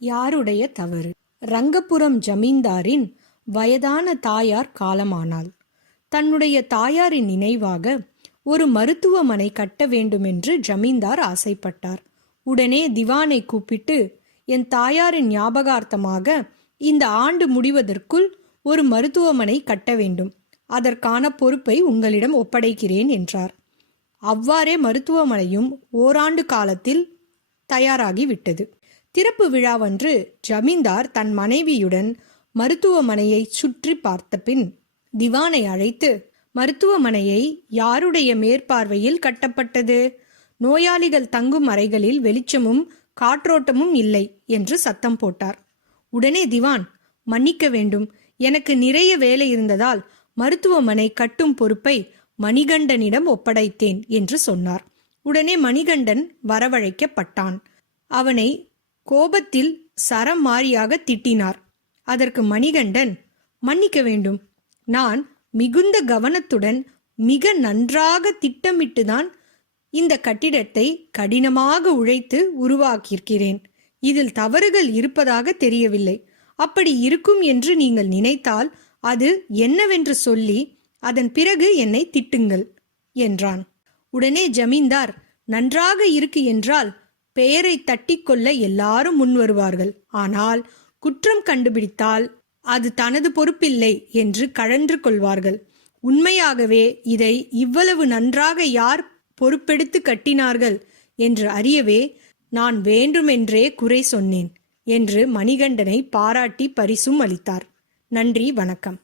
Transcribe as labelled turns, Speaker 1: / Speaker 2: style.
Speaker 1: யாருடைய தவறு? ரங்கபுரம் ஜமீன்தாரின் வயதான தாயார் காலமானாள். தன்னுடைய தாயாரின் நினைவாக ஒரு மருத்துவமனை கட்ட வேண்டுமென்று ஜமீன்தார் ஆசைப்பட்டார். உடனே திவானை கூப்பிட்டு என் தாயாரின் ஞாபகார்த்தமாக இந்த ஆண்டு முடிவதற்குள் ஒரு மருத்துவமனை கட்ட வேண்டும். அதற்கான பொறுப்பை உங்களிடம் ஒப்படைக்கிறேன் என்றார். அவ்வாறே மருத்துவமனையும் ஓராண்டு காலத்தில் தயாராகிவிட்டது. திறப்பு விழாவன்று ஜமீன்தார் தன் மனைவியுடன் மருத்துவமனையை சுற்றி பார்த்த பின் திவானை அழைத்து மருத்துவமனையை யாருடைய மேற்பார்வையில் கட்டப்பட்டது? நோயாளிகள் தங்கும் அறைகளில் வெளிச்சமும் காற்றோட்டமும் இல்லை என்று சத்தம் போட்டார். உடனே திவான் மன்னிக்க வேண்டும். எனக்கு நிறைய வேலை இருந்ததால் மருத்துவமனை கட்டும் பொறுப்பை மணிகண்டனிடம் ஒப்படைத்தேன் என்று சொன்னார். உடனே மணிகண்டன் வரவழைக்கப்பட்டான். அவனை கோபத்தில் சரம் மாறியாக திட்டினார். அதற்கு மணிகண்டன் மன்னிக்க வேண்டும். நான் மிகுந்த கவனத்துடன் மிக நன்றாக திட்டமிட்டுதான் இந்த கட்டிடத்தை கடினமாக உழைத்து உருவாக்கியிருக்கிறேன். இதில் தவறுகள் இருப்பதாக தெரியவில்லை. அப்படி இருக்கும் என்று நீங்கள் நினைத்தால் அது என்னவென்று சொல்லி அதன் பிறகு என்னை திட்டுங்கள் என்றான். உடனே ஜமீன்தார் நன்றாக இருக்கு என்றால் பெயரை தட்டிக்கொள்ள எல்லாரும் முன் வருவார்கள். ஆனால் குற்றம் கண்டுபிடித்தால் அது தனது பொறுப்பில்லை என்று கழன்று கொள்வார்கள். உண்மையாகவே இதை இவ்வளவு நன்றாக யார் பொறுப்பெடுத்து கட்டினார்கள் என்று அறியவே நான் வேண்டுமென்றே குறை சொன்னேன் என்று மணிகண்டனை பாராட்டி பரிசும் அளித்தார். நன்றி வணக்கம்.